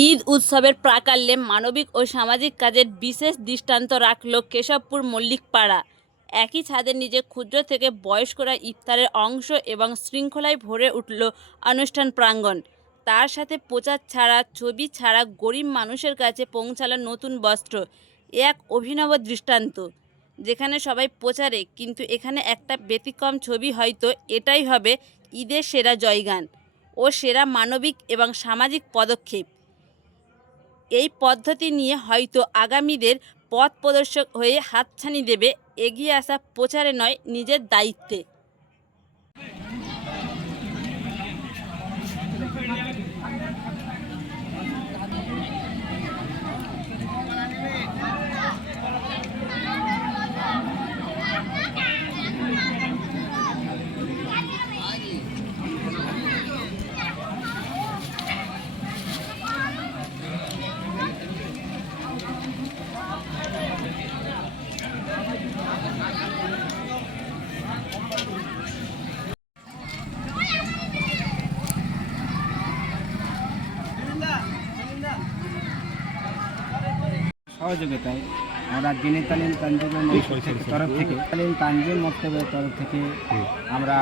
ঈদ উৎসবের প্রাক্কালে মানবিক ও সামাজিক কাজের বিশেষ দৃষ্টান্ত রাখল কেশবপুর মল্লিকপাড়া। একই ছাদের নিচে ক্ষুদ্র থেকে বয়স্করা ইফতারের অংশ এবং শৃঙ্খলায় ভরে উঠল অনুষ্ঠান প্রাঙ্গণ। তার সাথে প্রচার ছাড়া, ছবি ছাড়া গরিব মানুষের কাছে পৌঁছালো নতুন বস্ত্র। এক অভিনব দৃষ্টান্ত, যেখানে সবাই প্রচারে, কিন্তু এখানে একটা ব্যতিক্রম ছবি। হয়তো এটাই হবে ঈদের সেরা জয়গান ও সেরা মানবিক এবং সামাজিক পদক্ষেপ। এই পদ্ধতি নিয়ে হয়তো আগামীদের পথ প্রদর্শক হয়ে হাতছানি দেবে এগিয়ে আসা প্রচারে নয়, নিজের দায়িত্বে। সহযোগিতায় আমরা দিনে তালিম তানজিমের তরফ থেকে তানজিম মক্তবের তরফ থেকে আমরা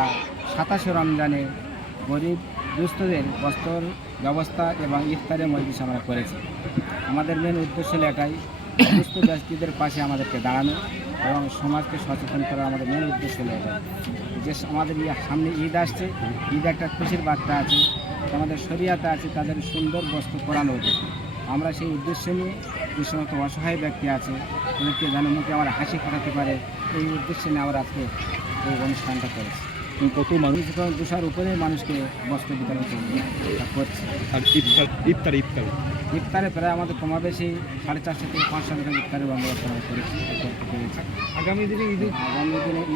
27 রমজানে গরিব দুস্থদের বস্ত্র ব্যবস্থা এবং ইফতারের মজলিস আমরা করেছি। আমাদের মেন উদ্দেশ্য এটাই, দুস্থ ব্যক্তিদের পাশে আমাদেরকে দাঁড়ানো এবং সমাজকে সচেতন করা আমাদের মেন উদ্দেশ্য এটাই। যে আমাদের সামনে ঈদ আসছে, ঈদ একটা খুশির বার্তা আছে, আমাদের শরিয়াতে আছে তাদের সুন্দর বস্ত্র পরানো উচিত। আমরা সেই উদ্দেশ্য নিয়ে যে সমস্ত অসহায় ব্যক্তি আছে তাদেরকে যেন মুখে আমরা হাসি ফোটাতে পারে, এই উদ্দেশ্যে নিয়ে আমরা আজকে এই অনুষ্ঠানটা করেছি। কত মানুষ 200-র উপরে মানুষকে বস্ত্র বিতরণ করছে। আর ইফতারে প্রায় আমাদের কমাবেশি 450 থেকে 500 টাকা ইফতারের বন্দোবস্ত আমরা করেছি। আগামী দিনে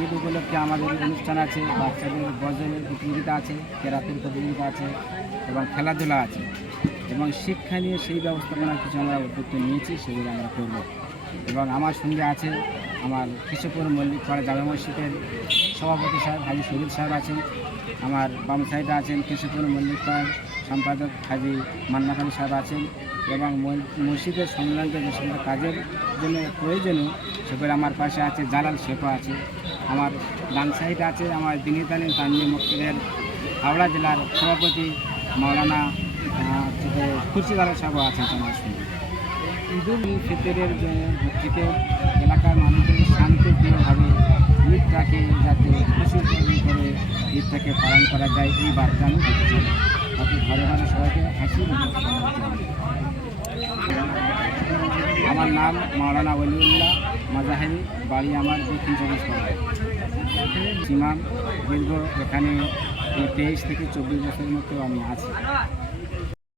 ঈদ উপলক্ষে আমাদের অনুষ্ঠান আছে, বাচ্চাদের গজলের প্রতিযোগিতা আছে, কেরাতের প্রতিযোগিতা আছে এবং খেলাধুলা আছে এবং শিক্ষা নিয়ে সেই ব্যবস্থাপনার কিছু আমরা উদ্যোগ নিয়েছি, সেগুলো আমরা করব। এবং আমার সঙ্গে আছে আমার কেশবপুর মল্লিকপাড়া জামে মসজিদের সভাপতি সাহেব হাজি শহীদ সাহেব আছেন, আমার বাম সাইডে আছেন কেশবপুর মল্লিকপাড়ার সম্পাদক হাজি মান্নাখালী সাহেব আছেন এবং মসজিদের সংক্রান্ত যে সমস্ত কাজের জন্য প্রয়োজনীয় সেগুলো আমার পাশে আছে জালাল শেখও আছে। আমার ডান সাইডে আছে আমার দিনী তালিম তানজিম মক্তবের হাওড়া জেলার সভাপতি মাওলানা খুরশিদার সাহেবও আছেন আমার সঙ্গে। ঈদুল ফিতরের ভিত্তিতে এলাকার মানুষের শান্তিপ্রিয়ভাবে ঈদটাকে যাতে খুশি করে ঈদটাকে পালন করা যায়, এই বার্তা আমি দিতে চাই। তাতে ঘরে ঘরে সবাইকে হাসি। আমার নাম মাওলানা ওলিউল্লাহ মাজাহেরি, বাড়ি আমার দক্ষিণ 24 পরগনা। ইমাম দীর্ঘ এখানে 23 থেকে 24 বছরের মতো আমি আছি।